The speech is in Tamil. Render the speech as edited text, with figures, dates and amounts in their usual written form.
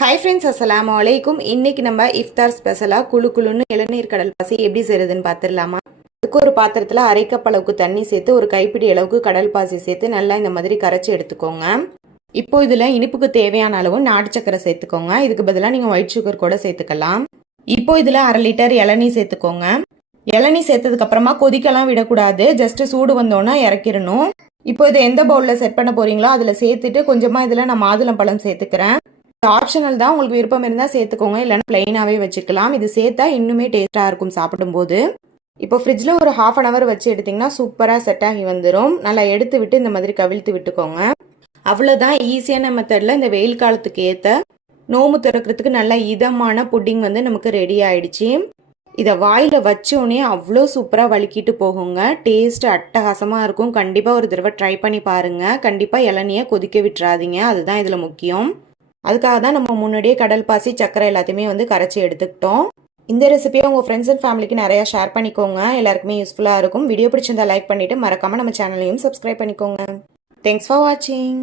ஹாய் ஃப்ரெண்ட்ஸ், அஸ்ஸலாமு அலைக்கும். இன்னைக்கு நம்ம இஃப்தார் ஸ்பெஷலாக குழு குழுன்னு இளநீர் கடல் பாசி எப்படி செய்யறதுன்னு பார்த்துடலாமா? அதுக்கு ஒரு பாத்திரத்தில் அரை கப் அளவுக்கு தண்ணி சேர்த்து ஒரு கைப்பிடி அளவுக்கு கடல் பாசி சேர்த்து நல்லா இந்த மாதிரி கரைச்சி எடுத்துக்கோங்க. இப்போ இதில் இனிப்புக்கு தேவையான அளவு நாட்டு சக்கரை சேர்த்துக்கோங்க. இதுக்கு பதிலாக நீங்கள் ஒயிட் சுகர் கூட சேர்த்துக்கலாம். இப்போ இதில் 1/2 லிட்டர் இளநீ சேர்த்துக்கோங்க. இளநீ சேர்த்ததுக்கு அப்புறமா கொதிக்கலாம் விடக்கூடாது, ஜஸ்ட் சூடு வந்தோன்னா இறக்கிடணும். இப்போ இதை எந்த பவுலில் செட் பண்ண போறீங்களோ அதில் சேர்த்துட்டு கொஞ்சமாக இதில் நான் மாதுளம்பழம் சேர்த்துக்கிறேன். ஆப்ஷனல் தான், உங்களுக்கு விருப்பம் இருந்தால் சேர்த்துக்கோங்க, இல்லைன்னா பிளெயினாகவே வச்சுக்கலாம். இது சேர்த்தா இன்னுமே டேஸ்ட்டாக இருக்கும் சாப்பிடும்போது. இப்போ ஃப்ரிட்ஜில் ஒரு 1/2 hour வச்சு எடுத்திங்கன்னா சூப்பராக செட் ஆகி வந்துடும். நல்லா எடுத்து விட்டு இந்த மாதிரி கவிழ்த்து விட்டுக்கோங்க. அவ்வளோதான், ஈஸியான மெத்தடில் இந்த வெயில் காலத்துக்கு ஏற்ற நோம்பு திறக்கிறதுக்கு நல்ல இதமான புட்டிங் நமக்கு ரெடி ஆயிடுச்சு. இதை வாயில் வச்சோடனே அவ்வளோ சூப்பராக வலிக்கிட்டு போகுங்க. டேஸ்ட் அட்டகாசமாக இருக்கும். கண்டிப்பாக ஒரு தடவை ட்ரை பண்ணி பாருங்கள். கண்டிப்பாக இளநியை கொதிக்க விட்டுறாதீங்க, அதுதான் இதில் முக்கியம். அதுக்காக தான் நம்ம முன்னாடியே கடல் பாசி சக்கரை எல்லாத்தையுமே கரைச்சி எடுத்துக்கிட்டோம். இந்த ரெசிபியை உங்கள் ஃப்ரெண்ட்ஸ் அண்ட் ஃபேமிலிக்கு நிறையா ஷேர் பண்ணிக்கோங்க. எல்லாருக்குமே யூஸ்ஃபுல்லாக இருக்கும். வீடியோ பிடிச்சிருந்தா லைக் பண்ணிவிட்டு மறக்காமல் நம்ம சேனலையும் சப்ஸ்கிரைப் பண்ணிக்கோங்க. தேங்க்ஸ் ஃபார் வாட்சிங்.